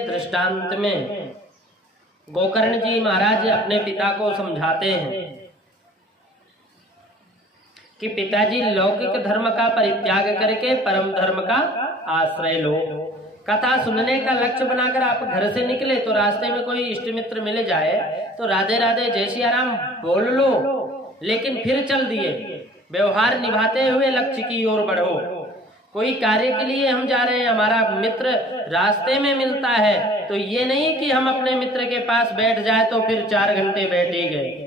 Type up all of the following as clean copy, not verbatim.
दृष्टांत में गोकर्ण जी महाराज अपने पिता को समझाते हैं कि पिताजी लौकिक धर्म का परित्याग करके परम धर्म का आश्रय लो। कथा सुनने का लक्ष्य बनाकर आप घर से निकले तो रास्ते में कोई इष्ट मित्र मिल जाए तो राधे राधे जय सिया राम बोल लो, लेकिन फिर चल दिए। व्यवहार निभाते हुए लक्ष्य की ओर बढ़ो। कोई कार्य के लिए हम जा रहे हैं, हमारा मित्र रास्ते में मिलता है तो ये नहीं कि हम अपने मित्र के पास बैठ जाए तो फिर 4 घंटे बैठ ही गए।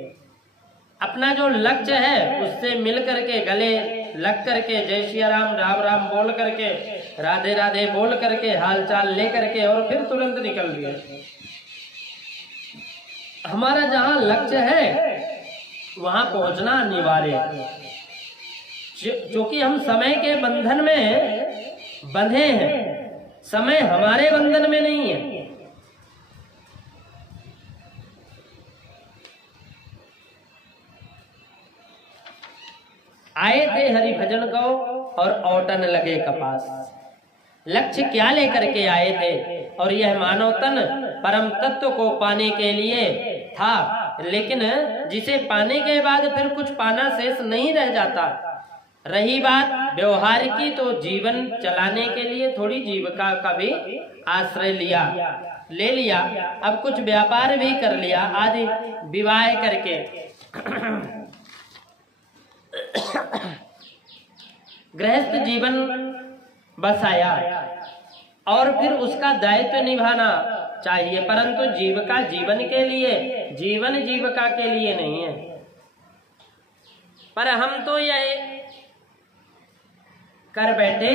अपना जो लक्ष्य है उससे मिल करके गले लग करके जय सिया राम राम राम बोल करके राधे राधे बोल करके हाल चाल ले करके और फिर तुरंत निकल दिए। हमारा जहां लक्ष्य है वहां पहुंचना अनिवार्य है, क्योंकि हम समय के बंधन में बंधे हैं, समय हमारे बंधन में नहीं है। आए थे हरि भजन को और औटन लगे कपास। लक्ष्य क्या लेकर के आए थे? और यह मानव तन परम तत्व को पाने के लिए था, लेकिन जिसे पाने के बाद फिर कुछ पाना शेष नहीं रह जाता। रही बात व्यवहार की तो जीवन चलाने के लिए थोड़ी जीविका का भी आश्रय ले लिया। अब कुछ व्यापार भी कर लिया आदि विवाह करके गृहस्थ जीवन बसाया और फिर उसका दायित्व निभाना चाहिए, परंतु जीविका जीवन के लिए, जीवन जीविका के लिए नहीं है। पर हम तो यह कर बैठे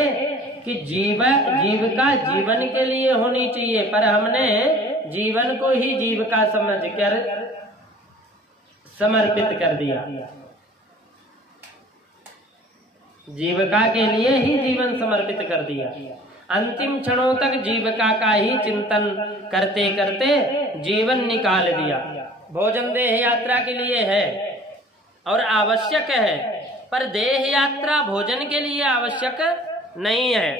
कि जीविका जीवन के लिए होनी चाहिए, पर हमने जीवन को ही जीविका समझकर समर्पित कर दिया। जीविका के लिए ही जीवन समर्पित कर दिया। अंतिम क्षणों तक जीविका का ही चिंतन करते करते जीवन निकाल दिया। भोजन देह यात्रा के लिए है और आवश्यक है, पर देह यात्रा भोजन के लिए आवश्यक नहीं है।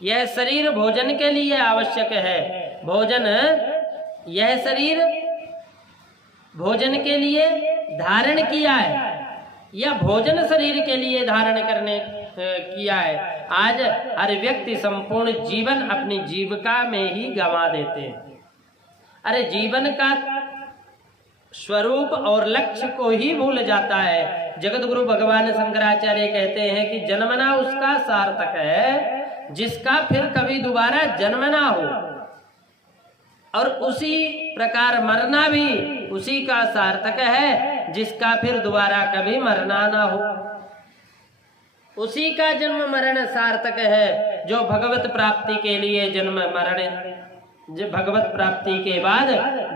यह शरीर भोजन के लिए आवश्यक है। यह शरीर भोजन के लिए धारण किया है या भोजन शरीर के लिए धारण करने किया है। आज हर व्यक्ति संपूर्ण जीवन अपनी जीविका में ही गंवा देते हैं। अरे जीवन का स्वरूप और लक्ष्य को ही भूल जाता है। जगत गुरु भगवान शंकराचार्य कहते हैं कि जन्मना उसका सार्थक है जिसका फिर कभी दोबारा जन्म ना हो, और उसी प्रकार मरना भी उसी का सार्थक है जिसका फिर दोबारा कभी मरना ना हो। उसी का जन्म मरण सार्थक है जो भगवत प्राप्ति के लिए जन्म मरण, भगवत प्राप्ति के बाद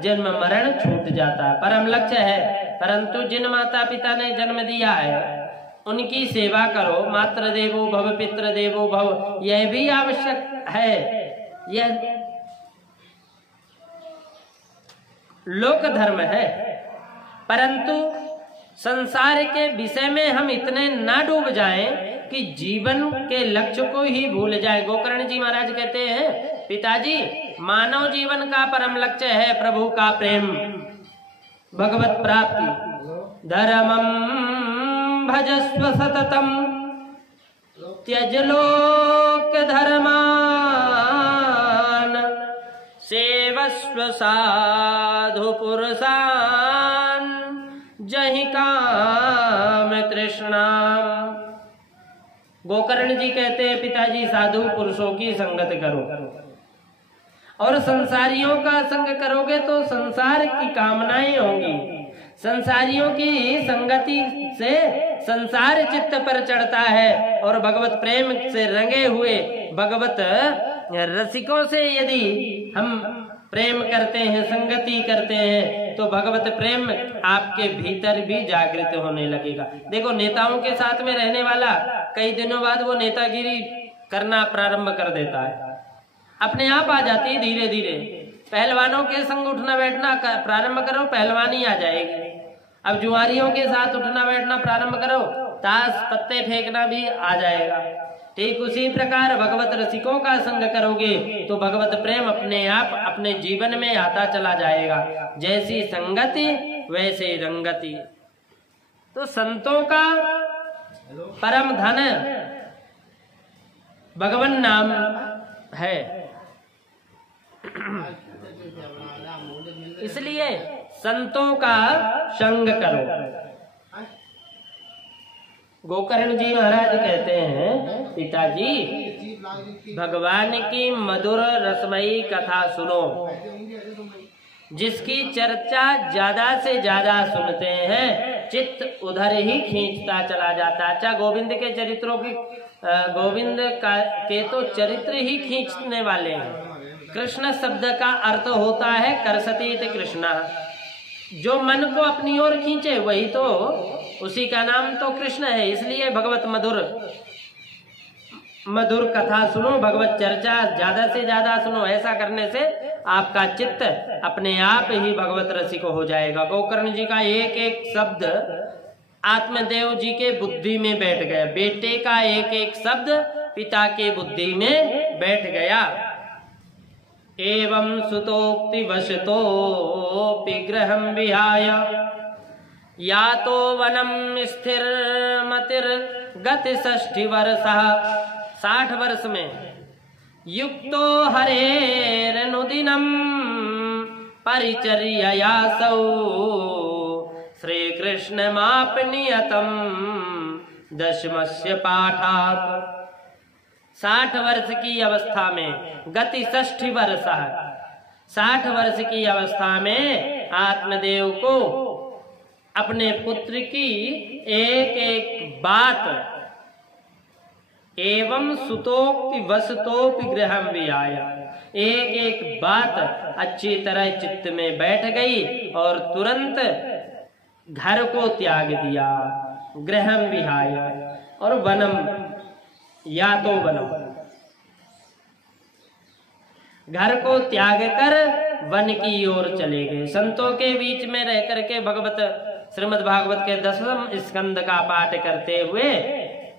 जन्म मरण छूट जाता है। परम लक्ष्य है, परंतु जिन माता पिता ने जन्म दिया है उनकी सेवा करो। मातृ देवो भव पितृ देवो भव, यह भी आवश्यक है। यह लोक धर्म है, परंतु संसार के विषय में हम इतने ना डूब जाएं कि जीवन के लक्ष्य को ही भूल जाए। गोकर्ण जी महाराज कहते हैं, पिताजी मानव जीवन का परम लक्ष्य है प्रभु का प्रेम, भगवत प्राप्ति। धर्मं भजस्व सततम त्यज लोक धर्मान सेवस्व साधु पुरुषान जहि काम तृष्णाम। गोकर्ण जी कहते हैं, पिताजी साधु पुरुषों की संगत करो, और संसारियों का संग करोगे तो संसार की कामनाएं होंगी। संसारियों की संगति से संसार चित्त पर चढ़ता है, और भगवत प्रेम से रंगे हुए भगवत रसिकों से यदि हम प्रेम करते हैं, संगति करते हैं, तो भगवत प्रेम आपके भीतर भी जागृत होने लगेगा। देखो, नेताओं के साथ में रहने वाला कई दिनों बाद वो नेतागिरी करना प्रारंभ कर देता है, अपने आप आ जाती है धीरे धीरे। पहलवानों के संग उठना बैठना प्रारंभ करो, पहलवानी आ जाएगी। अब जुआरियों के साथ उठना बैठना प्रारंभ करो, ताश पत्ते फेंकना भी आ जाएगा। ठीक उसी प्रकार भगवत रसिकों का संग करोगे तो भगवत प्रेम अपने आप अपने जीवन में आता चला जाएगा। जैसी संगति वैसे रंगति। तो संतों का परम धन भगवान नाम है। इसलिए संतों का संग करो। गोकर्ण जी महाराज कहते हैं, पिताजी भगवान की मधुर रसमयी कथा सुनो। जिसकी चर्चा ज्यादा से ज्यादा सुनते हैं चित्त उधर ही खींचता चला जाता। अच्छा, गोविंद के चरित्रों की के तो चरित्र ही खींचने वाले हैं। कृष्ण शब्द का अर्थ होता है करसतीत कृष्णा। जो मन को अपनी ओर खींचे वही तो, उसी का नाम तो कृष्ण है। इसलिए भगवत मधुर कथा सुनो, भगवत चर्चा ज्यादा से ज्यादा सुनो। ऐसा करने से आपका चित्त अपने आप ही भगवत रसिक हो जाएगा। गोकर्ण जी का एक एक शब्द आत्मदेव जी के बुद्धि में बैठ गया। बेटे का एक एक शब्द पिता के बुद्धि में बैठ गया। एवं सुतोक्ति वशतोऽपि गृहं विहाय यातो वनम स्थिर मतिर गति 60 वर्षः। 60 वर्ष में युक्तो हरेरनुदिनं परिचर्ययासौ श्री कृष्णमापनियतं दशमस्य पाठात्। 60 वर्ष की अवस्था में गति 60 वर्ष है। 60 वर्ष की अवस्था में आत्मदेव को अपने पुत्र की एक एक बात एवं सुतोक्ति वसतोपि गृहं विहाय, एक एक बात अच्छी तरह चित्त में बैठ गई और तुरंत घर को त्याग दिया। गृहं विहाय और वनम, या तो वनम, घर को त्याग कर वन की ओर चले गए। संतों के बीच में रह करके भगवत श्रीमद् भागवत के 10वें स्कंद का पाठ करते हुए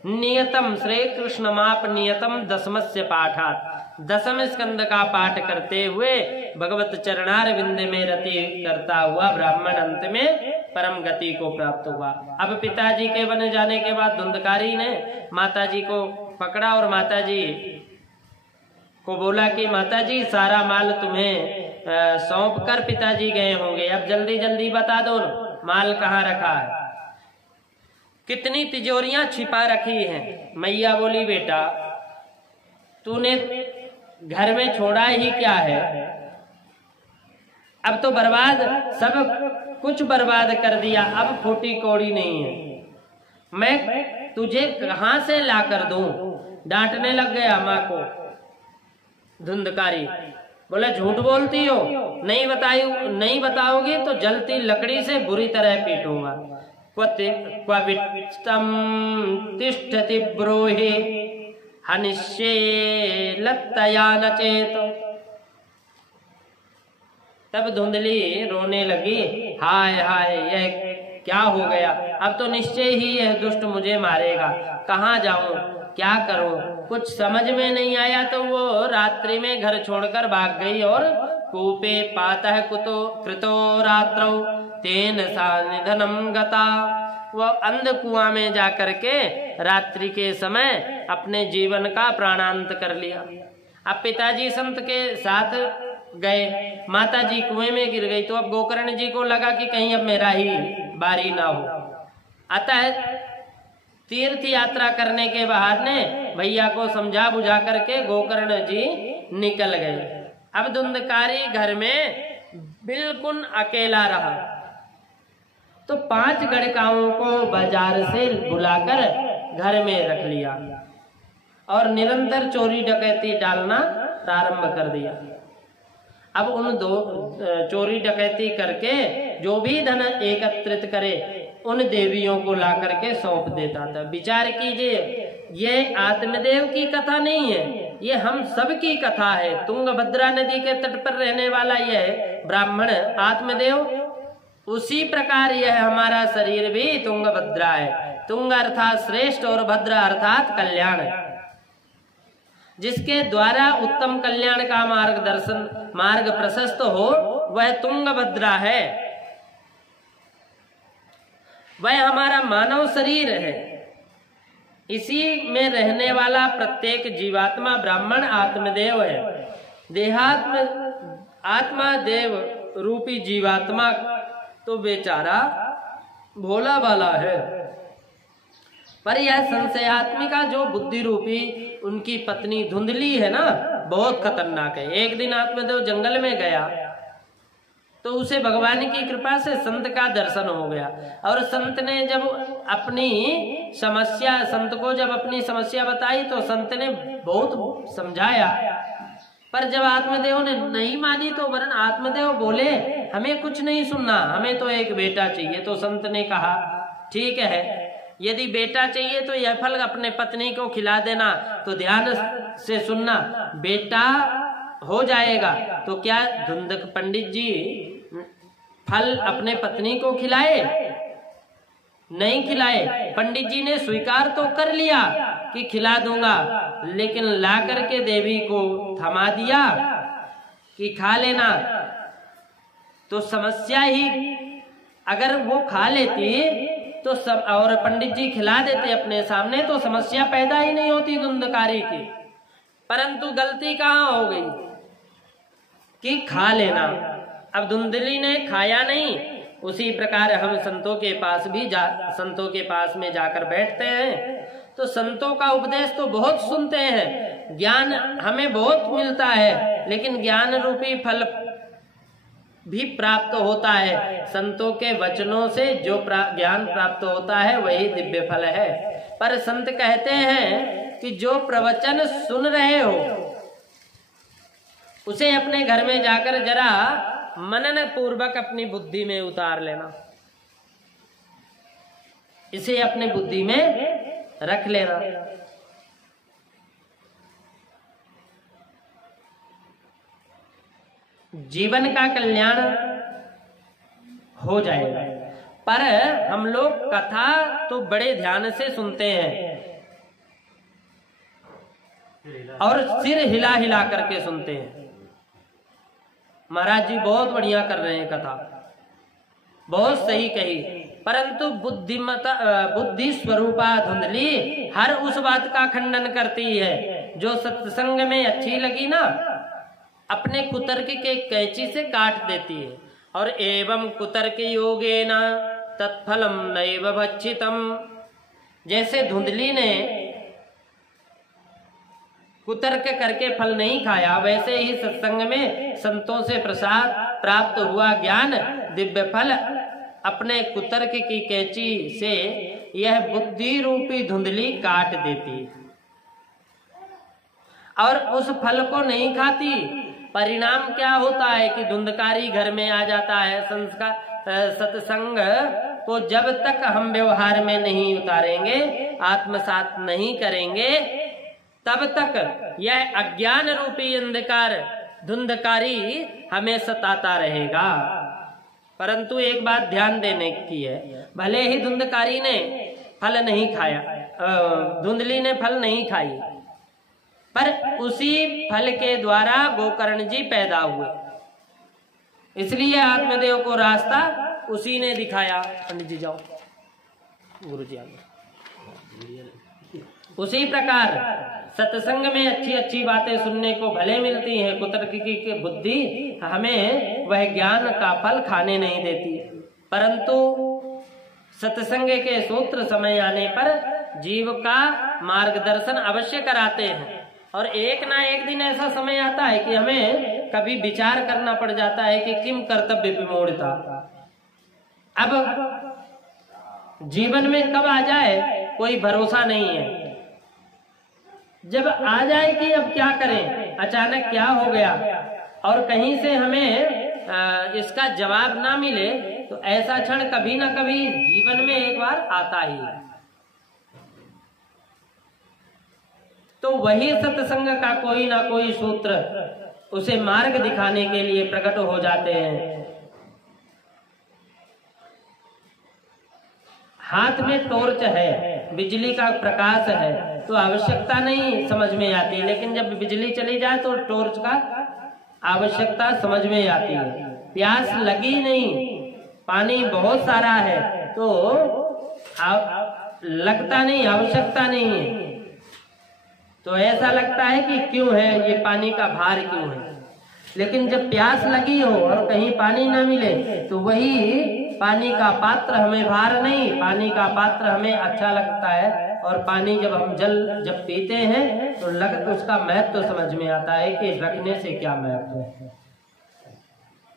नियतम श्री कृष्ण माप नियतम 10मस्य पाठात्, 10वें स्कंद का पाठ करते हुए भगवत चरणार विंद में रति करता हुआ ब्राह्मण अंत में परम गति को प्राप्त हुआ। अब पिताजी के बन जाने के बाद धुंधकारी ने माताजी को पकड़ा और माताजी को बोला कि माताजी सारा माल तुम्हें सौंप कर पिताजी गए होंगे, अब जल्दी जल्दी बता दो माल कहाँ रखा है, कितनी तिजोरियां छिपा रखी हैं। मैया बोली बेटा तूने घर में छोड़ा ही क्या है, अब तो बर्बाद, सब कुछ बर्बाद कर दिया, अब फूटी कौड़ी नहीं है, मैं तुझे कहां से ला कर दूं। डांटने लग गया माँ को। धुंधकारी बोला झूठ बोलती हो, नहीं बताओगी तो जलती लकड़ी से बुरी तरह पीटूंगा। क्ववित्तम तिष्ठति ब्रूहि हनिष्ये लत्तया नचेत। तब धुंधली रोने लगी, हाय हाय यह क्या हो गया, अब तो निश्चय ही यह दुष्ट मुझे मारेगा, कहाँ जाऊं, क्या करूं, कुछ समझ में नहीं आया। तो वो रात्रि में घर छोड़कर भाग गई और कूपे पातः कुतो कृतो रात्रौ तेन सा निधनम गता। वह अंध कुआं में जाकर के रात्रि के समय अपने जीवन का प्राणांत कर लिया। अब पिताजी संत के साथ गए, माताजी कुएं में गिर गई। तो अब गोकर्ण जी को लगा कि कहीं अब मेरा ही बारी ना हो। अतः तीर्थ यात्रा करने के बहाने भैया को समझा बुझा करके गोकर्ण जी निकल गए। अब धुंधकारी घर में बिल्कुल अकेला रहा। तो 5 गड़काओं को बाजार से बुलाकर घर में रख लिया और निरंतर चोरी डकैती डालना प्रारंभ कर दिया। अब उन चोरी डकैती करके जो भी धन एकत्रित करे उन देवियों को ला करके सौंप देता था। विचार कीजिए, ये आत्मदेव की कथा नहीं है, ये हम सब की कथा है। तुंगभद्रा नदी के तट पर रहने वाला यह ब्राह्मण आत्मदेव, उसी प्रकार यह हमारा शरीर भी तुंगभद्रा है। तुंग अर्थात श्रेष्ठ और भद्रा अर्थात कल्याण। जिसके द्वारा उत्तम कल्याण का मार्ग प्रशस्त हो, वह तुंगभद्रा है। वह हमारा मानव शरीर है। इसी में रहने वाला प्रत्येक जीवात्मा ब्राह्मण आत्मदेव है। देहात्म आत्मा देव रूपी जीवात्मा तो बेचारा भोला भाला है, पर यह संशयात्मिका जो बुद्धि रूपी उनकी पत्नी धुंधली है ना, बहुत खतरनाक है। एक दिन आत्मदेव जंगल में गया तो उसे भगवान की कृपा से संत का दर्शन हो गया, और संत ने जब संत को जब अपनी समस्या बताई तो संत ने बहुत समझाया, पर जब आत्मदेव ने नहीं मानी तो वरन आत्मदेव बोले हमें कुछ नहीं सुनना, हमें तो एक बेटा चाहिए। तो संत ने कहा ठीक है, यदि बेटा चाहिए तो यह फल अपने पत्नी को खिला देना। तो ध्यान से सुनना, बेटा हो जाएगा तो क्या पंडित जी फल अपने पत्नी को खिलाए? नहीं खिलाए। पंडित जी ने स्वीकार तो कर लिया कि खिला दूंगा, लेकिन ला करके देवी को थमा दिया कि खा लेना। तो समस्या ही, अगर वो खा लेती तो और पंडित जी खिला देते अपने सामने तो समस्या पैदा ही नहीं होती धुंधकारी की। परंतु गलती कहाँ हो गई कि खा लेना। अब धुंधली ने खाया नहीं। उसी प्रकार हम संतों के पास भी संतों के पास में जाकर बैठते हैं तो संतों का उपदेश तो बहुत सुनते हैं, ज्ञान हमें बहुत मिलता है, लेकिन ज्ञान रूपी फल भी प्राप्त होता है। संतों के वचनों से जो ज्ञान प्राप्त होता है वही दिव्य फल है। पर संत कहते हैं कि जो प्रवचन सुन रहे हो उसे अपने घर में जाकर जरा मनन पूर्वक अपनी बुद्धि में उतार लेना, इसे अपनी बुद्धि में रख लेना। जीवन का कल्याण हो जाएगा। पर हम लोग कथा तो बड़े ध्यान से सुनते हैं और सिर हिला हिला करके सुनते हैं। महाराज जी बहुत बढ़िया कर रहे हैं कथा, बहुत सही कही, परंतु बुद्धि स्वरूपा धुंधली हर उस बात का खंडन करती है जो सत्संग में अच्छी लगी ना, अपने कुतर्क के कैंची से काट देती है। और एवं कुतर्क योगेन तत्फलम नैव भक्षितम, जैसे धुंधली ने कुतर्क करके फल नहीं खाया, वैसे ही सत्संग में संतों से प्रसाद प्राप्त हुआ ज्ञान दिव्य फल अपने कुतर्क की कैंची से यह बुद्धि रूपी धुंधली काट देती और उस फल को नहीं खाती। परिणाम क्या होता है कि धुंधकारी घर में आ जाता है। सत्संग को जब तक हम व्यवहार में नहीं उतारेंगे, आत्मसात नहीं करेंगे, तब तक यह अज्ञान रूपी अंधकार धुंधकारी हमें सताता रहेगा। परंतु एक बात ध्यान देने की है, भले ही धुंधकारी ने फल नहीं खाया, धुंधली ने फल नहीं खाई, पर उसी फल के द्वारा गोकर्ण जी पैदा हुए, इसलिए आत्मदेव को रास्ता उसी ने दिखाया। पंडित जी जाओ, गुरु जी आगे। उसी प्रकार सत्संग में अच्छी अच्छी बातें सुनने को भले मिलती हैं, कुतर्क की बुद्धि हमें वह ज्ञान का फल खाने नहीं देती, परंतु सत्संग के सूत्र समय आने पर जीव का मार्गदर्शन अवश्य कराते हैं। और एक ना एक दिन ऐसा समय आता है कि हमें कभी विचार करना पड़ जाता है कि किम कर्तव्य विमूढ़ता। अब जीवन में कब आ जाए कोई भरोसा नहीं है। जब आ जाए कि अब क्या करें, अचानक क्या हो गया और कहीं से हमें इसका जवाब ना मिले, तो ऐसा क्षण कभी ना कभी जीवन में एक बार आता ही है। तो वही सत्संग का कोई ना कोई सूत्र उसे मार्ग दिखाने के लिए प्रकट हो जाते हैं। हाथ में टॉर्च है, बिजली का प्रकाश है, तो आवश्यकता नहीं समझ में आती, लेकिन जब बिजली चली जाए तो टॉर्च का आवश्यकता समझ में आती है। प्यास लगी नहीं, पानी बहुत सारा है तो लगता नहीं, आवश्यकता नहीं है, तो ऐसा लगता है कि क्यों है ये पानी का भार क्यों है। लेकिन जब प्यास लगी हो और कहीं पानी न मिले तो वही पानी का पात्र हमें भार नहीं, पानी का पात्र हमें अच्छा लगता है। और पानी जब हम जब पीते हैं तो उसका महत्व तो समझ में आता है कि रखने से क्या महत्व है।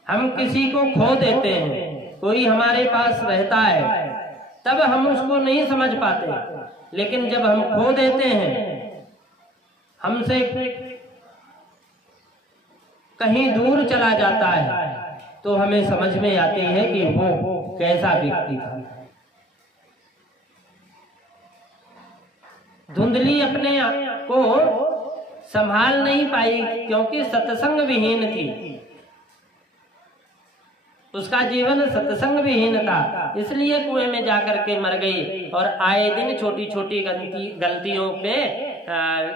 हम किसी को खो देते हैं, कोई हमारे पास रहता है, तब हम उसको नहीं समझ पाते, लेकिन जब हम खो देते हैं, हमसे कहीं दूर चला जाता है, तो हमें समझ में आती है कि वो कैसा व्यक्ति था। धुंधली अपने को संभाल नहीं पाई क्योंकि सत्संग विहीन थी, उसका जीवन सत्संग विहीन था, इसलिए कुएं में जाकर के मर गई। और आए दिन छोटी छोटी गलतियों पे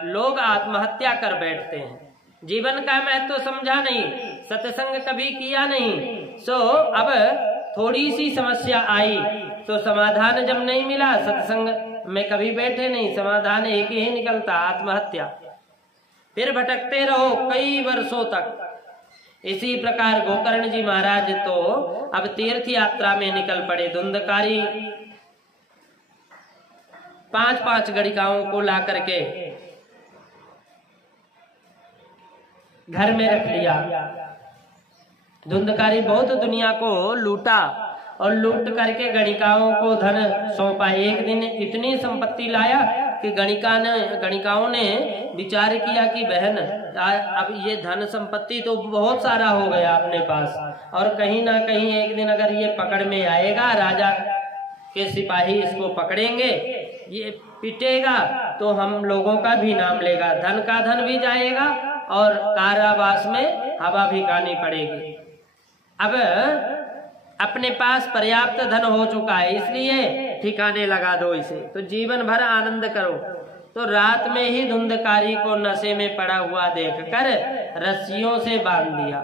लोग आत्महत्या कर बैठते हैं। जीवन का महत्व तो समझा नहीं, सत्संग कभी किया नहीं, सो अब थोड़ी सी समस्या आई तो समाधान जब नहीं मिला, सत्संग में कभी बैठे नहीं, समाधान एक ही निकलता, आत्महत्या। फिर भटकते रहो कई वर्षों तक। इसी प्रकार गोकर्ण जी महाराज तो अब तीर्थ यात्रा में निकल पड़े। धुंधकारी 5-5 गणिकाओं को ला करके घर में रख लिया। धुंधकारी बहुत दुनिया को लूटा और लूट करके गणिकाओं को धन सौंपा। एक दिन इतनी संपत्ति लाया कि गणिकाओं ने विचार किया कि बहन अब ये धन संपत्ति तो बहुत सारा हो गया अपने पास, और कहीं ना कहीं एक दिन अगर ये पकड़ में आएगा, राजा के सिपाही इसको पकड़ेंगे, ये पिटेगा तो हम लोगों का भी नाम लेगा, धन का धन भी जाएगा और कारावास में हवा भी खानी पड़ेगी। अब अपने पास पर्याप्त धन हो चुका है, इसलिए ठिकाने लगा दो इसे, तो जीवन भर आनंद करो। तो रात में ही धुंधकारी को नशे में पड़ा हुआ देखकर रस्सियों से बांध दिया,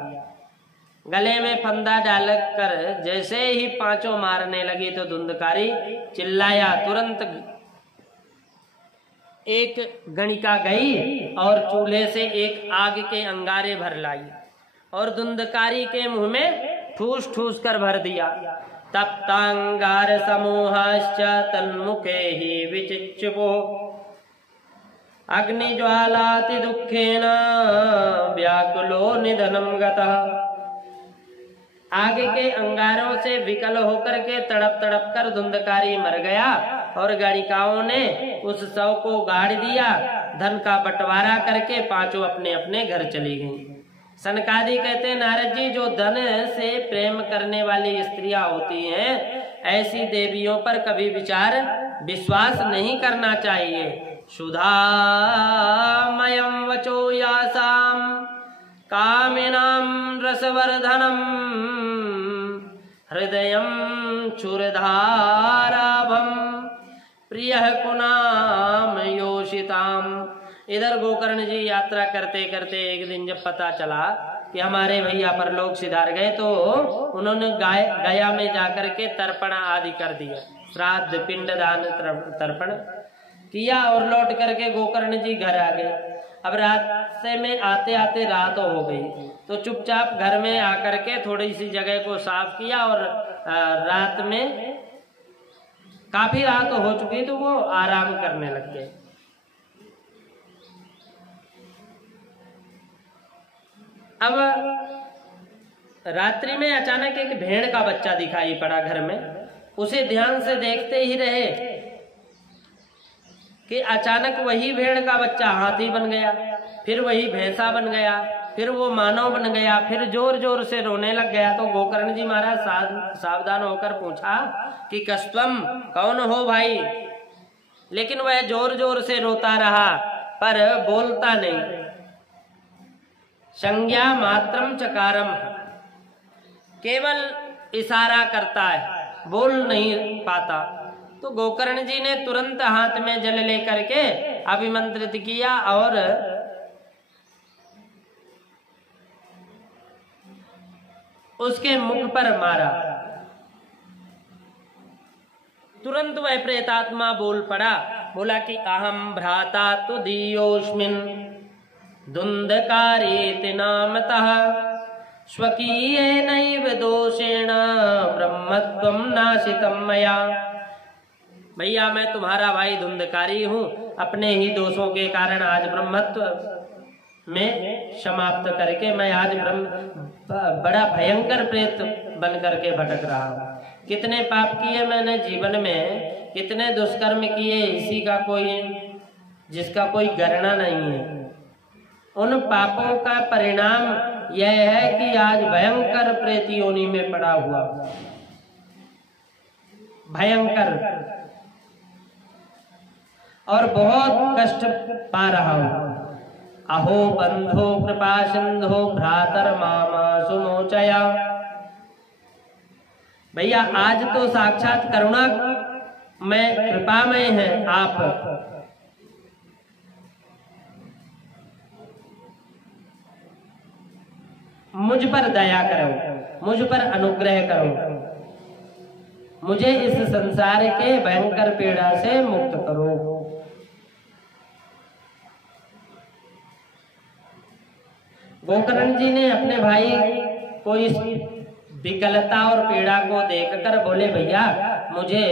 गले में फंदा डालकर जैसे ही 5 मारने लगी तो धुंधकारी चिल्लाया। तुरंत एक गणिका गई और चूल्हे से एक आग के अंगारे भर लाई और धुंधकारी के मुंह में ठूस ठूस कर भर दिया। तप्तांगार समूहाश्च तन्मुखे ही विचिक्षुपो अग्निज्वालाति दुखेन व्याकुलो निधनम गतः। आगे के अंगारों से विकल होकर के तड़प तड़प कर धुंधकारी मर गया और गणिकाओं ने उस शव को गाड़ दिया। धन का बंटवारा करके 5 अपने अपने घर चली गईं। सनकादि कहते हैं, नारद जी, जो धन से प्रेम करने वाली स्त्रियां होती हैं, ऐसी देवियों पर कभी विश्वास नहीं करना चाहिए। सुधामयं वचो यासाम कामिनां रसवर्धनम हृदयं क्षुरधाराभम प्रियः कुनाम योषिताम। इधर गोकर्ण जी यात्रा करते करते एक दिन जब पता चला कि हमारे भैया परलोक सिधार गए, तो उन्होंने गया में जाकर के तर्पण आदि कर दिया, श्राद्ध पिंडदान तर्पण किया और लौट करके गोकर्ण जी घर आ गए। अब रास्ते में आते आते रात हो गई, तो चुपचाप घर में आकर के थोड़ी सी जगह को साफ किया और रात में काफी रात हो चुकी तो वो आराम करने लग गए। अब रात्रि में अचानक एक भेड़ का बच्चा दिखाई पड़ा घर में। उसे ध्यान से देखते ही रहे कि अचानक वही भेड़ का बच्चा हाथी बन गया, फिर वही भैंसा बन गया, फिर वो मानव बन गया, फिर जोर जोर से रोने लग गया। तो गोकर्ण जी महाराज सावधान होकर पूछा कि कस्त्वम, कौन हो भाई? लेकिन वह जोर जोर से रोता रहा पर बोलता नहीं। संज्ञा मात्रम चकारम, केवल इशारा करता है, बोल नहीं पाता। तो तो गोकर्ण जी ने तुरंत हाथ में जल लेकर के अभिमंत्रित किया और उसके मुख पर मारा। तुरंत वह प्रेतात्मा बोल पड़ा, बोला कि अहम भ्राता तु दीयोस्मिन धुंधकारेति नामतः स्वकीयेनैव दोषेण ब्रह्मत्वं नाशितं मया। भैया मैं तुम्हारा भाई धुंधकारी हूँ, अपने ही दोषों के कारण आज ब्रह्मत्व में समाप्त करके मैं आज बड़ा भयंकर प्रेत बन करके भटक रहा हूँ। कितने पाप किए मैंने जीवन में, कितने दुष्कर्म किए, इसी का कोई जिसका कोई गणना नहीं है। उन पापों का परिणाम यह है कि आज भयंकर प्रेत योनि में पड़ा हुआ, भयंकर, और बहुत कष्ट पा रहा हूं। अहो बंधो कृपा सिंधो भ्रातर मामा सुमोचया। भैया आज तो साक्षात करुणा में कृपामय है आप, मुझ पर दया करो, मुझ पर अनुग्रह करो, मुझे इस संसार के भयंकर पीड़ा से मुक्त करो। गोकर्ण जी ने अपने भाई को इस विकलता और पीड़ा को देखकर बोले, भैया मुझे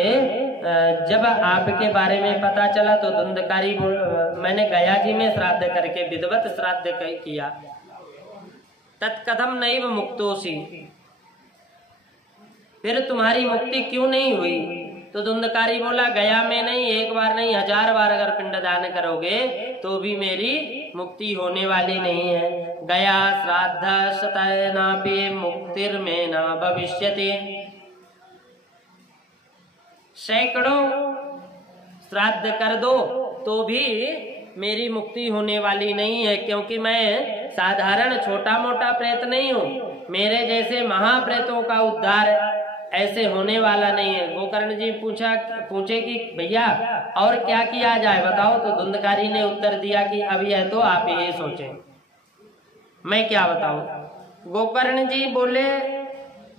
जब आपके बारे में पता चला तो धुंधकारी मैंने गया जी में श्राद्ध करके विधिवत श्राद्ध किया, तत्कथम नैव मुक्तोसी, फिर तुम्हारी मुक्ति क्यों नहीं हुई? तो धुंधकारी बोला, गया में नहीं, एक बार नहीं 1000 बार अगर पिंडदान करोगे तो भी मेरी मुक्ति होने वाली नहीं है। गया श्राद्ध शतनापि मुक्तिर्मे न भविष्यति। सैकड़ों श्राद्ध कर दो तो भी मेरी मुक्ति होने वाली नहीं है, क्योंकि मैं साधारण छोटा मोटा प्रेत नहीं हूँ। मेरे जैसे महाप्रेतों का उद्धार ऐसे होने वाला नहीं है। गोकर्ण जी पूछे कि भैया और क्या किया जाए बताओ। तो धुंधकारी ने उत्तर दिया कि अब यह तो आप ही सोचें, मैं क्या बताऊं। गोकर्ण जी बोले,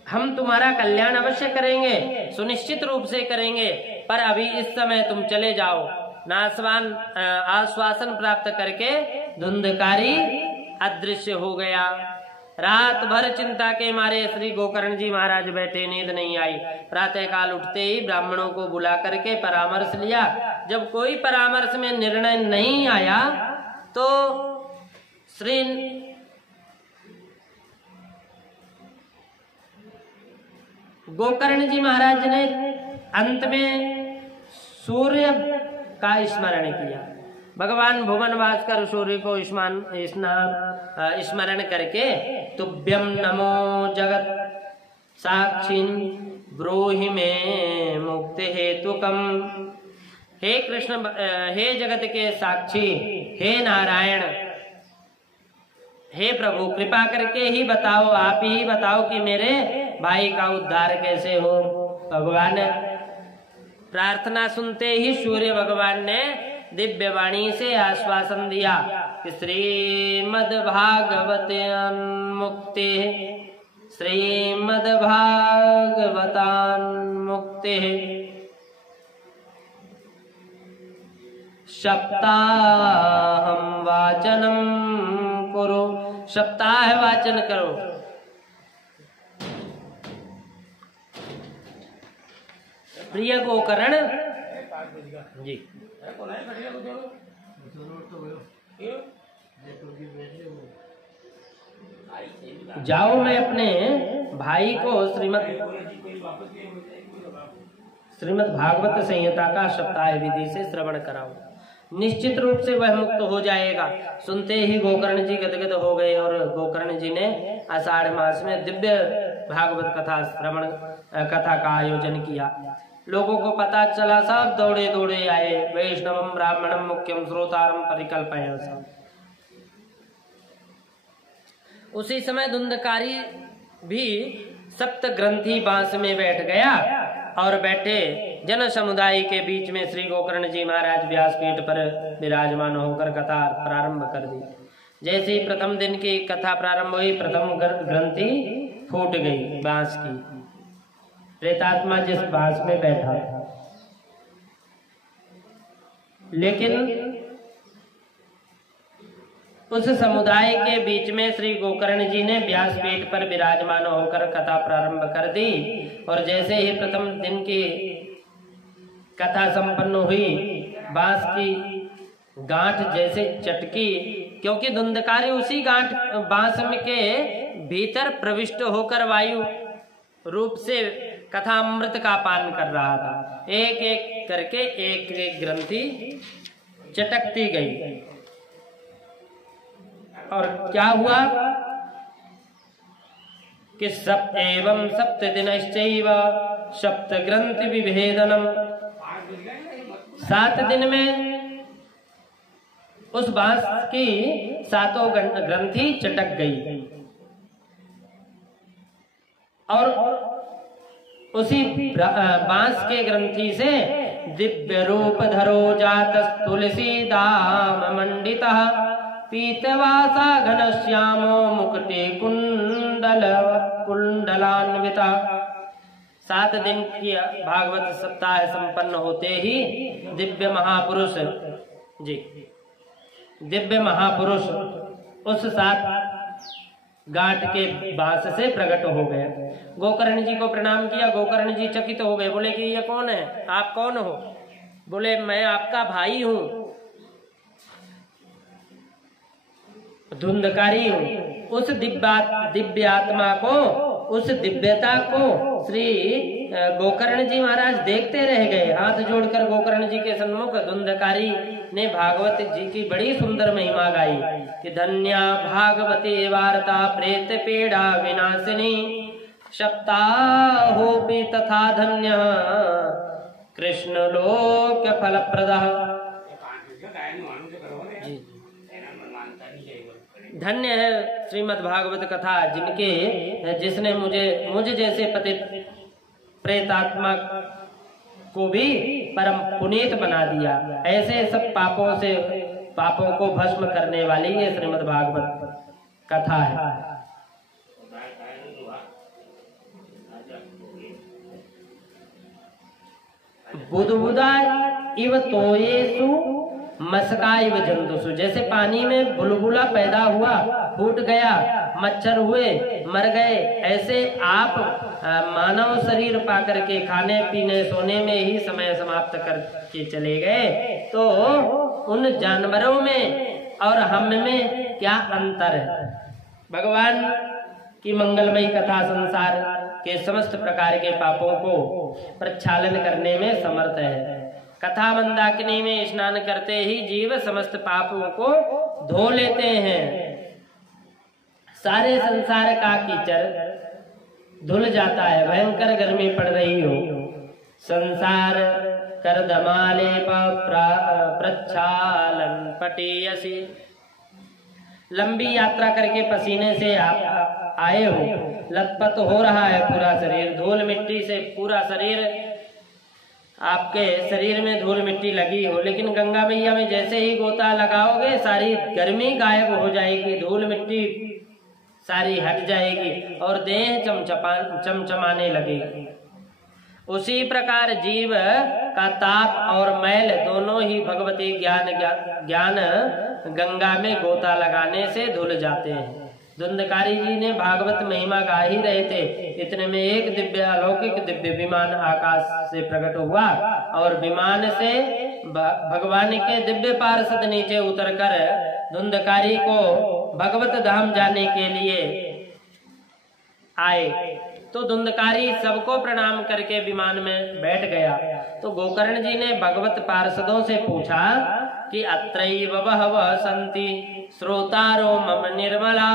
हम तुम्हारा कल्याण अवश्य करेंगे, सुनिश्चित रूप से करेंगे, पर अभी इस समय तुम चले जाओ। आश्वासन प्राप्त करके धुंधकारी अदृश्य हो गया। रात भर चिंता के मारे श्री गोकर्ण जी महाराज बैठे, नींद नहीं आई। प्रातः काल उठते ही ब्राह्मणों को बुला करके परामर्श लिया। जब कोई परामर्श में निर्णय नहीं आया तो श्री गोकर्ण जी महाराज ने अंत में सूर्य का स्मरण किया। भगवान भुवन भास्कर सूर्य को स्मरण करके तुभ्यम नमो जगत साक्षी ब्रूहि में मुक्ति हेतुकम। हे कृष्ण, हे जगत के साक्षी, हे नारायण, हे प्रभु, कृपा करके ही बताओ, आप ही बताओ कि मेरे भाई का उद्धार कैसे हो। भगवान प्रार्थना सुनते ही सूर्य भगवान ने दिव्य वाणी से आश्वासन दिया कि श्रीमद् भागवत मुक्ति, श्रीमद् भागवतान मुक्ति सप्ताहं वाचनम करो। सप्ताह वाचन करो। प्रिय गोकर्ण जी, जाओ मैं अपने भाई को श्रीमद् भागवत संहिता का सप्ताह विधि से श्रवण कराओ, निश्चित रूप से वह मुक्त हो जाएगा। सुनते ही गोकर्ण जी गदगद हो गए और गोकर्ण जी ने आषाढ़ मास में दिव्य भागवत कथा श्रवण कथा का आयोजन किया। लोगों को पता चला, सब दौड़े दौड़े आए। वैष्णवम ब्राह्मणम मुख्यम श्रोतारम परिकल्पय। उसी समय धुंधकारी भी सप्त ग्रंथी बांस में बैठ गया और बैठे जन समुदाय के बीच में श्री गोकर्ण जी महाराज व्यासपीठ पर विराजमान होकर कथा प्रारंभ कर दी। जैसे ही प्रथम दिन की कथा प्रारंभ हुई, प्रथम ग्रंथि फूट गई बांस की। प्रेतात्मा जिस बांस में बैठा था, लेकिन उस समुदाय के बीच में श्री गोकर्ण जी ने व्यासपीठ पर विराजमान होकर कथा प्रारंभ कर दी। और जैसे ही प्रथम दिन की कथा संपन्न हुई, बांस की गांठ जैसे चटकी, क्योंकि धुंधकारी उसी गांठ बांस में के भीतर प्रविष्ट होकर वायु रूप से कथा अमृत का पान कर रहा था। एक एक करके एक एक ग्रंथि चटकती गई। और क्या हुआ कि एवं सप्त दिनश्चैव सप्त ग्रंथि विभेदनम, 7 दिन में उस बांस की 7 ग्रंथि चटक गई। और उसी बांस के ग्रंथि से दिव्य रूप धरो जात तुलसी दाम मंडितः पीतवासा घनश्यामो मुकुटे कुंडलान्विता। 7 दिन की भागवत सप्ताह संपन्न होते ही दिव्य महापुरुष उस 7 गांठ के बांस से प्रकट हो गए। गोकर्ण जी को प्रणाम किया। गोकर्ण जी चकित हो गए, बोले कि ये कौन है, आप कौन हो? बोले मैं आपका भाई हूं, धुंधकारी हूं। उस दिव्य आत्मा को, उस दिव्यता को श्री गोकर्ण जी महाराज देखते रह गए। हाथ जोड़कर गोकर्ण जी के सन्मुख धुंधकारी ने भागवत जी की बड़ी सुंदर महिमा गाई कि धन्या भागवती वार्ता प्रेत पीड़ा विनाशिनी सप्ताहोपि तथा धन्य कृष्ण लोक फलप्रदः। धन्य है श्रीमद् भागवत कथा जिसने मुझे जैसे पतित प्रेतात्मा को भी परम पुनीत बना दिया। ऐसे सब पापों को भस्म करने वाली ये श्रीमद् भागवत कथा है। बुदबुदा इव तोयेसु मस्का इव जंतुसु, जैसे पानी में बुलबुला पैदा हुआ, फूट गया, मच्छर हुए, मर गए, ऐसे आप मानव शरीर पाकर के खाने पीने सोने में ही समय समाप्त करके चले गए, तो उन जानवरों में और हम में क्या अंतर है? भगवान की मंगलमयी कथा संसार के समस्त प्रकार के पापों को प्रक्षालन करने में समर्थ है। कथा मंदाकिनी में स्नान करते ही जीव समस्त पापों को धो लेते हैं। सारे संसार का कीचड़ धुल जाता है। भयंकर गर्मी पड़ रही हो, संसार कर दमाले प्रक्षालन पटीयसी, लंबी यात्रा करके पसीने से आप आए हो, लथपथ हो रहा है पूरा शरीर, धूल मिट्टी से पूरा शरीर, आपके शरीर में धूल मिट्टी लगी हो, लेकिन गंगा मैया में जैसे ही गोता लगाओगे सारी गर्मी गायब हो जाएगी, धूल मिट्टी सारी हट जाएगी और देह चमचमाने लगेगी। उसी प्रकार जीव का ताप और मैल दोनों ही भगवती ज्ञान गंगा में गोता लगाने से धुल जाते हैं। धुंधकारी जी ने भागवत महिमा गा ही रहे थे, इतने में एक दिव्य अलौकिक दिव्य विमान आकाश से प्रकट हुआ और विमान से भगवान के दिव्य पार्षद नीचे उतरकर धुंधकारी को भगवत धाम जाने के लिए आए। तो धुंधकारी सबको प्रणाम करके विमान में बैठ गया। तो गोकर्ण जी ने भगवत पार्षदों से पूछा कि अत्रैव बहवः सन्ति श्रोतारो मम निर्मला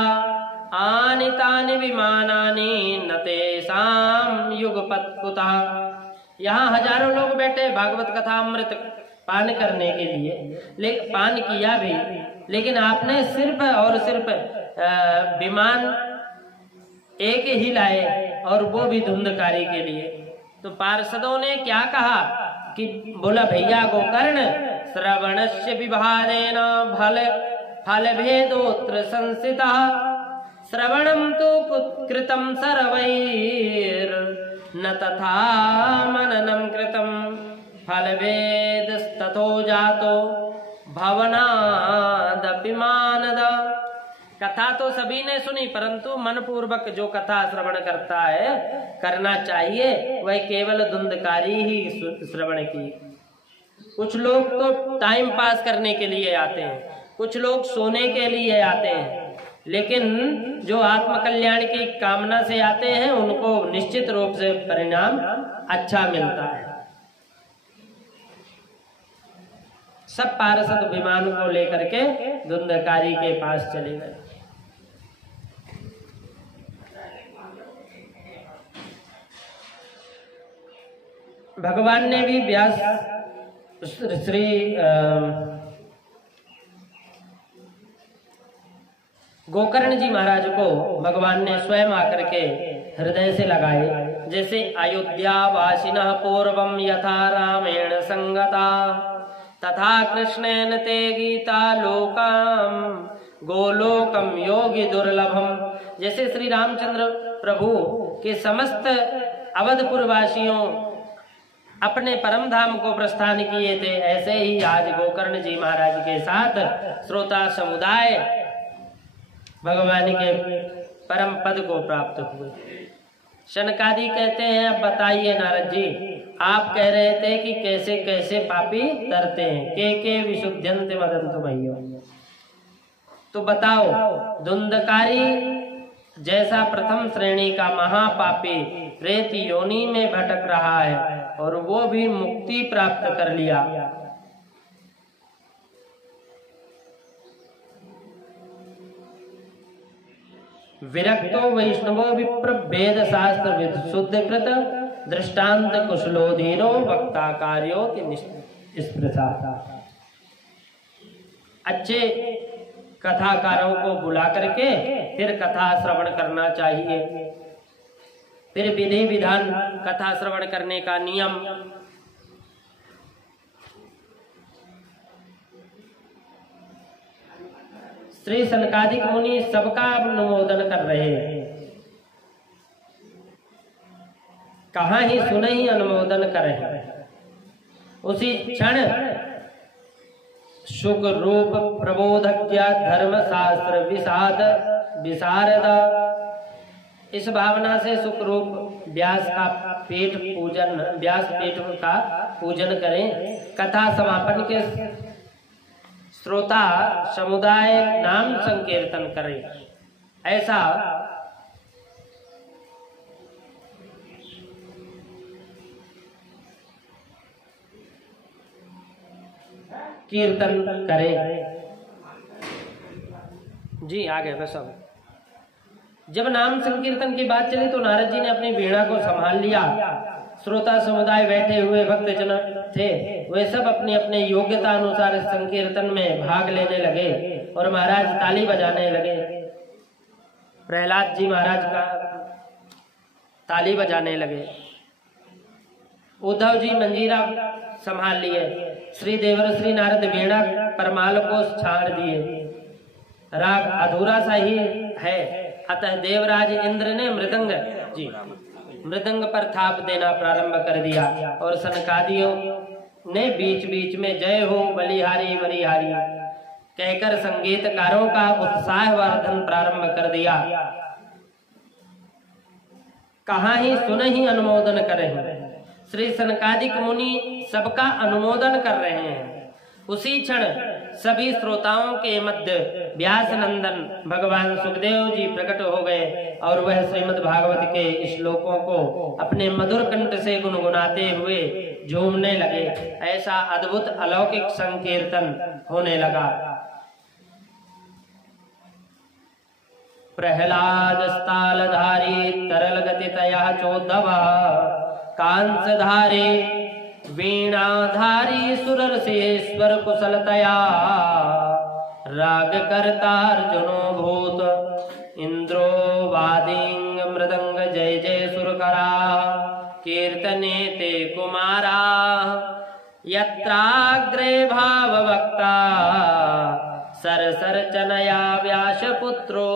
आनि तानि विमानानि न तेषां युगपत् कुतः। यहाँ हजारों लोग बैठे भागवत कथा अमृत पान करने के लिए, पान किया भी, लेकिन आपने सिर्फ और सिर्फ विमान एक ही लाए और वो भी धुंधकारी के लिए। तो पार्षदों ने क्या कहा कि बोला भैया गोकर्ण, श्रवणस्य विभादेन फल भेदोत्र संस्थितः, श्रवणं तो कृतं सर्वैर न तथा मननं कृतं, फल भेदस्ततो जातो भवनादपि मानद। कथा तो सभी ने सुनी, परंतु मन पूर्वक जो कथा श्रवण करता है, करना चाहिए, वह केवल धुंधकारी ही श्रवण की। कुछ लोग तो टाइम पास करने के लिए आते हैं, कुछ लोग सोने के लिए आते हैं, लेकिन जो आत्म कल्याण की कामना से आते हैं उनको निश्चित रूप से परिणाम अच्छा मिलता है। सब पार्षद विमान को लेकर के धुंधकारी के पास चले गए। भगवान ने भी व्यास श्री गोकर्ण जी महाराज को भगवान ने स्वयं आकर के हृदय से लगाए। जैसे अयोध्या वासिनः पूर्वम यथा रामेण संगता, तथा कृष्णेन ते गीता लोकम गोलोकम योगी दुर्लभम। जैसे श्री रामचंद्र प्रभु के समस्त अवधपुर वासियों अपने परम धाम को प्रस्थान किए थे, ऐसे ही आज गोकर्ण जी महाराज के साथ श्रोता समुदाय भगवान के परम पद को प्राप्त हुए। शनकादि कहते हैं, अब बताइए नारद जी, आप कह रहे थे कि कैसे कैसे पापी तरते हैं, के विशुद्ध्यन्ते मदन्तु मह्यो, तो बताओ धुंधकारी जैसा प्रथम श्रेणी का महापापी प्रेत योनि में भटक रहा है और वो भी मुक्ति प्राप्त कर लिया, विरक्तो वैष्णवो विप्र वेद शास्त्र विशुद्ध कृत दृष्टांत कुशलोधीनो वक्ता कार्यो स्पृशा। अच्छे कथाकारों को बुला करके फिर कथा श्रवण करना चाहिए। फिर विधि विधान कथा श्रवण करने का नियम, श्री सनकादिक मुनि सबका अनुमोदन कर रहे हैं। कहाँ ही सुने ही अनुमोदन करें। उसी क्षण सुख रूप प्रबोधज्ञ धर्म शास्त्र विशारद, इस भावना से सुख रूप व्यास का पेट पूजन, व्यास पेट का पूजन करें। कथा समापन के श्रोता समुदाय नाम संकीर्तन करें। ऐसा कीर्तन करें। जी आगे बस। अब जब नाम संकीर्तन की बात चली तो नारद जी ने अपनी वीणा को संभाल लिया। श्रोता समुदाय बैठे हुए भक्तजन थे, वे सब अपनी अपने योग्यता अनुसार संकीर्तन में भाग लेने लगे और महाराज ताली बजाने लगे। प्रहलाद जी महाराज का ताली बजाने लगे, उद्धव जी मंजीरा संभाल लिए, श्री देवर्षि नारद वीणा परमाल को छाड़ दिए। राग अधूरा सा ही है, अतः देवराज इंद्र ने मृदंग पर थाप देना प्रारंभ कर दिया और सनकादियों ने बीच बीच में जय हो बलिहारी बलिहारी कहकर संगीतकारों का उत्साहवर्धन प्रारंभ कर दिया। कहाँ ही सुन ही अनुमोदन कर रहे हैं। श्री सनकादिक मुनि सबका अनुमोदन कर रहे हैं। उसी क्षण सभी श्रोताओं के मध्य व्यास नंदन भगवान सुखदेव जी प्रकट हो गए और वह श्रीमद् भागवत के श्लोकों को अपने मधुर कंठ से गुनगुनाते हुए झूमने लगे। ऐसा अद्भुत अलौकिक संकीर्तन होने लगा। प्रहलाद स्थालधारी तरल गतितया चोद्धव कांसधारी वीणाधारी सुरसेश्वर कुशलतया राग कर्तार्जुनो भूत इंद्रो वादिंग मृदंग जय जय सुरकरा कीर्तने ते कुमारा यत्राग्रे भाववक्ता सरसरचनया व्यासपुत्रो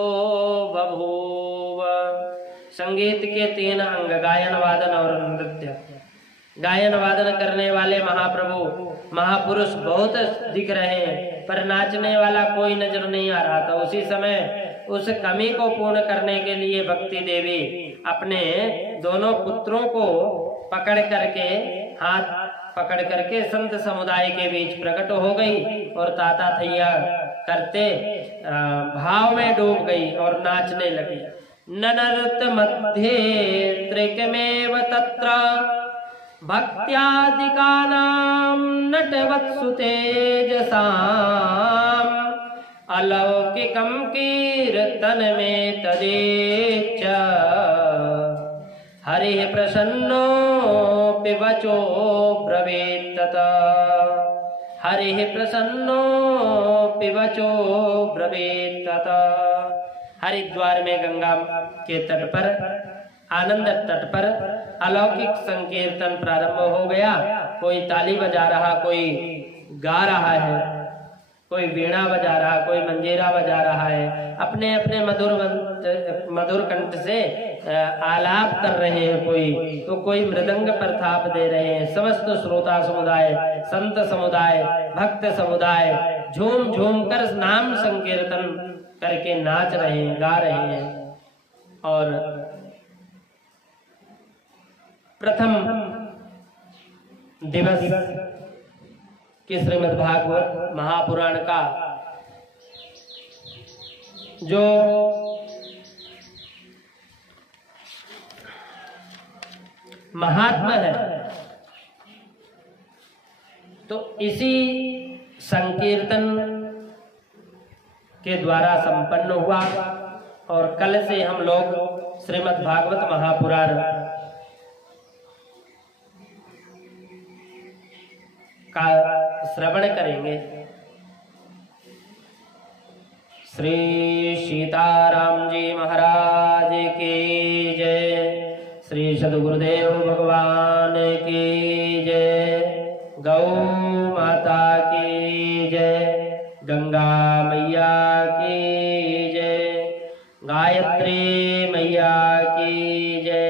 बभूव। संगीत के 3 अंग गायन वादन और नृत्य। गायन वादन करने वाले महाप्रभु महापुरुष बहुत दिख रहे हैं, पर नाचने वाला कोई नजर नहीं आ रहा था। उसी समय उस कमी को पूर्ण करने के लिए भक्ति देवी अपने दोनों पुत्रों को पकड़ करके हाथ पकड़ करके संत समुदाय के बीच प्रकट हो गई और ताता थैया करते भाव में डूब गई और नाचने लगी। ननरत मध्ये त्रिकमेव तत्र भक्त्यादिकानां नटवत्सु तेजसाम् अलौकिकं कीर्तनमें तदेच हरिः प्रसन्नोऽपि वचो ब्रवीत् तथा। हरिः प्रसन्नोऽपि वचो ब्रवीत् तथा। हरिद्वार में गंगा के तट पर आनंद तट पर अलौकिक संकीर्तन प्रारंभ हो गया। कोई ताली बजा रहा, कोई गा रहा है, कोई वीणा बजा रहा, कोई मंजीरा बजा रहा है, अपने अपने मधुर कंठ से आलाप कर रहे हैं। कोई मृदंग पर थाप दे रहे हैं। समस्त श्रोता समुदाय, संत समुदाय, भक्त समुदाय झूम झूम कर नाम संकीर्तन करके नाच रहे हैं, गा रहे हैं। और प्रथम दिवस कि श्रीमद् भागवत महापुराण का जो महात्मा है, तो इसी संकीर्तन के द्वारा संपन्न हुआ। और कल से हम लोग श्रीमद् भागवत महापुराण का श्रवण करेंगे। श्री सीताराम जी महाराज की जय। श्री सद्गुरुदेव भगवान की जय। गौ माता की जय। गंगा मैया की जय। गायत्री मैया की जय।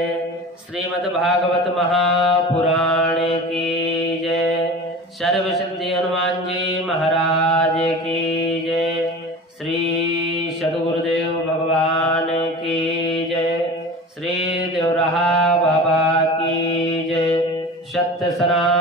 श्रीमद् भागवत महापुराण की जय। सर्व सिद्धि हनुमान जी महाराज की जय। श्री सद्गुरुदेव भगवान की जय। श्री देवरहा बाबा की जय। सत्य सनातन